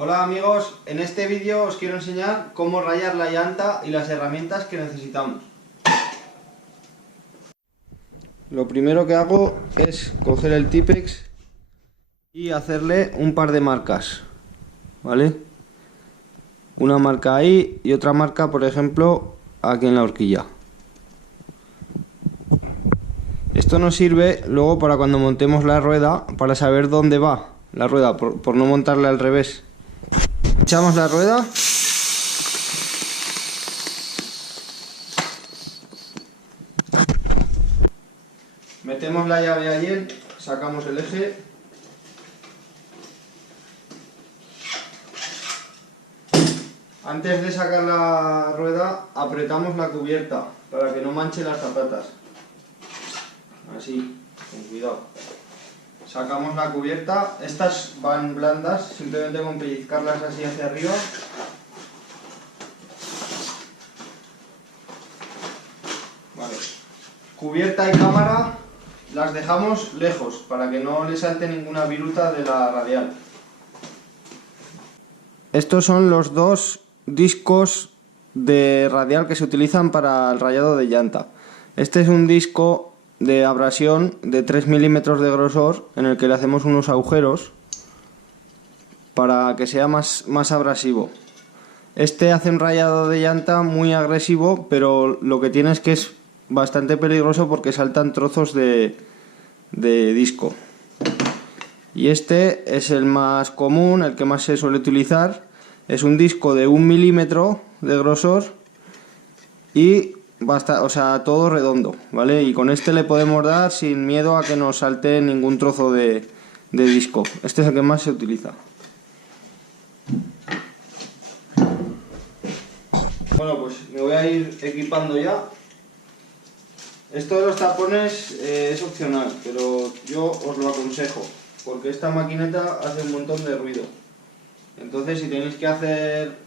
Hola amigos, en este vídeo os quiero enseñar cómo rayar la llanta y las herramientas que necesitamos. Lo primero que hago es coger el Tipex y hacerle un par de marcas, ¿vale? Una marca ahí y otra marca, por ejemplo, aquí en la horquilla. Esto nos sirve luego para cuando montemos la rueda, para saber dónde va la rueda, por no montarla al revés. Echamos la rueda. Metemos la llave allí, sacamos el eje. Antes de sacar la rueda, apretamos la cubierta para que no manche las zapatas. Así, con cuidado. Sacamos la cubierta. Estas van blandas, simplemente con pellizcarlas así hacia arriba. Vale. Cubierta y cámara las dejamos lejos para que no le salte ninguna viruta de la radial. Estos son los dos discos de radial que se utilizan para el rayado de llanta. Este es un disco de abrasión de 3 milímetros de grosor en el que le hacemos unos agujeros para que sea más abrasivo. Este hace un rayado de llanta muy agresivo, pero lo que tiene es que es bastante peligroso porque saltan trozos de disco. Y este es el más común, el que más se suele utilizar. Es un disco de 1 milímetro de grosor y todo redondo, ¿vale? Y con este le podemos dar sin miedo a que nos salte ningún trozo de disco. Este es el que más se utiliza. Bueno, pues me voy a ir equipando ya. Esto de los tapones es opcional, pero yo os lo aconsejo, porque esta maquineta hace un montón de ruido. Entonces, si tenéis que hacer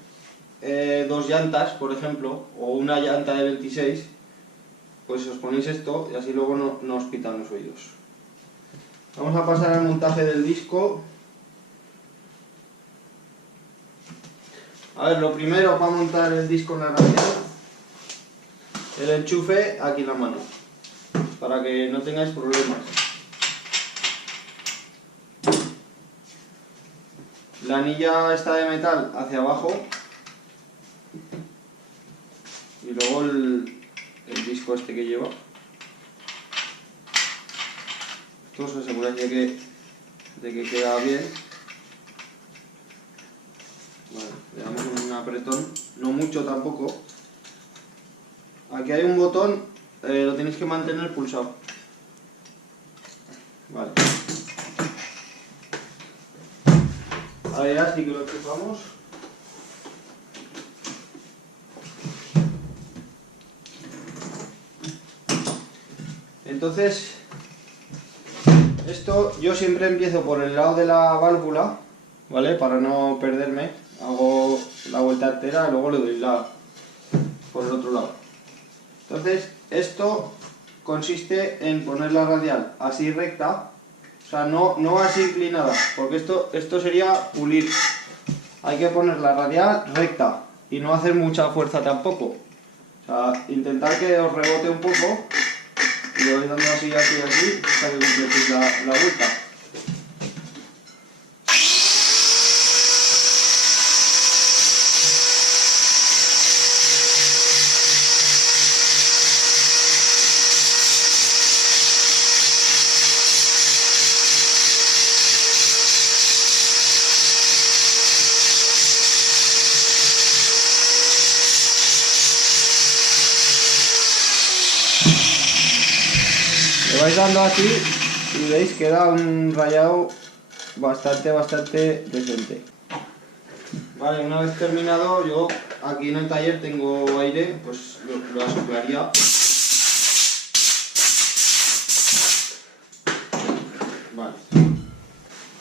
dos llantas, por ejemplo, o una llanta de 26, pues os ponéis esto y así luego no os pitan los oídos. Vamos a pasar al montaje del disco. A ver, lo primero para montar el disco en la radial, el enchufe aquí en la mano, para que no tengáis problemas. La anilla está de metal hacia abajo y luego el disco este que lleva. Esto os aseguráis de que queda bien. Vale, le damos un apretón, no mucho tampoco. Aquí hay un botón, lo tenéis que mantener pulsado. Vale. Ahora ya sí que lo enchufamos. Entonces, esto yo siempre empiezo por el lado de la válvula, ¿vale? Para no perderme. Hago la vuelta entera y luego le doy por el otro lado. Entonces, esto consiste en poner la radial así recta, o sea, no así inclinada, porque esto sería pulir. Hay que poner la radial recta y no hacer mucha fuerza tampoco. O sea, intentar que os rebote un poco y lo vais dando así, hasta que completéis la vuelta. Le vais dando así y veis que da un rayado bastante decente. Vale, una vez terminado, yo aquí en el taller tengo aire, pues lo asoplaría. Vale.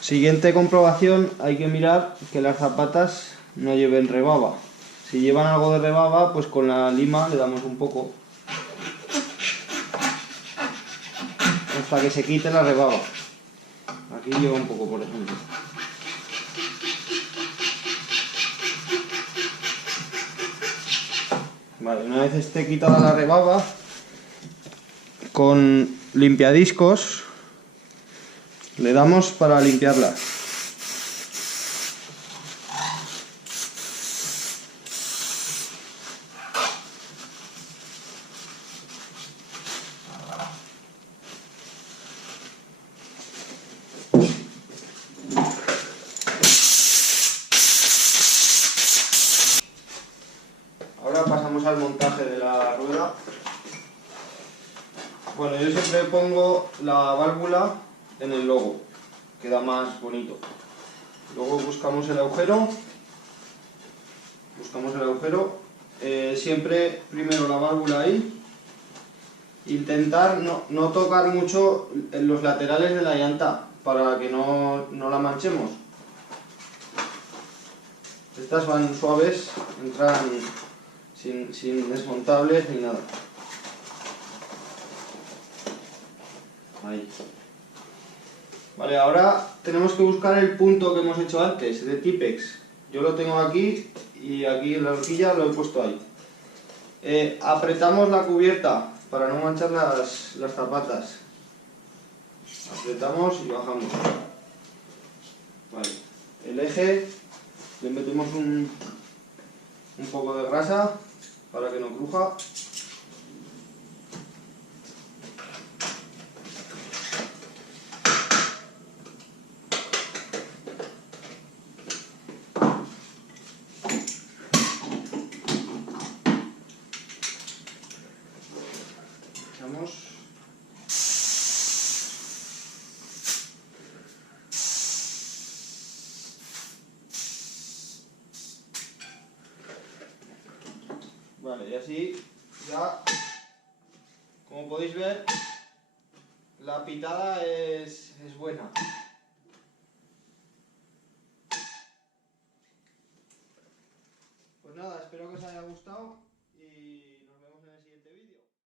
Siguiente comprobación, hay que mirar que las zapatas no lleven rebaba. Si llevan algo de rebaba, pues con la lima le damos un poco hasta que se quite la rebaba. Aquí lleva un poco, por ejemplo. Vale, una vez esté quitada la rebaba, con limpiadiscos le damos para limpiarla. Ahora pasamos al montaje de la rueda. Bueno, yo siempre pongo la válvula en el logo, queda más bonito. Luego buscamos el agujero. Siempre primero la válvula ahí. Intentar no tocar mucho en los laterales de la llanta para que no la manchemos. Estas van suaves, entran sin desmontables ni nada. Ahí. Vale, ahora tenemos que buscar el punto que hemos hecho antes, de Tipex. Yo lo tengo aquí y aquí en la horquilla lo he puesto ahí. Apretamos la cubierta para no manchar las zapatas. Apretamos y bajamos. Vale. El eje le metemos un poco de grasa para que no cruja. Vale, y así ya, como podéis ver, la pitada es buena. Pues nada, espero que os haya gustado.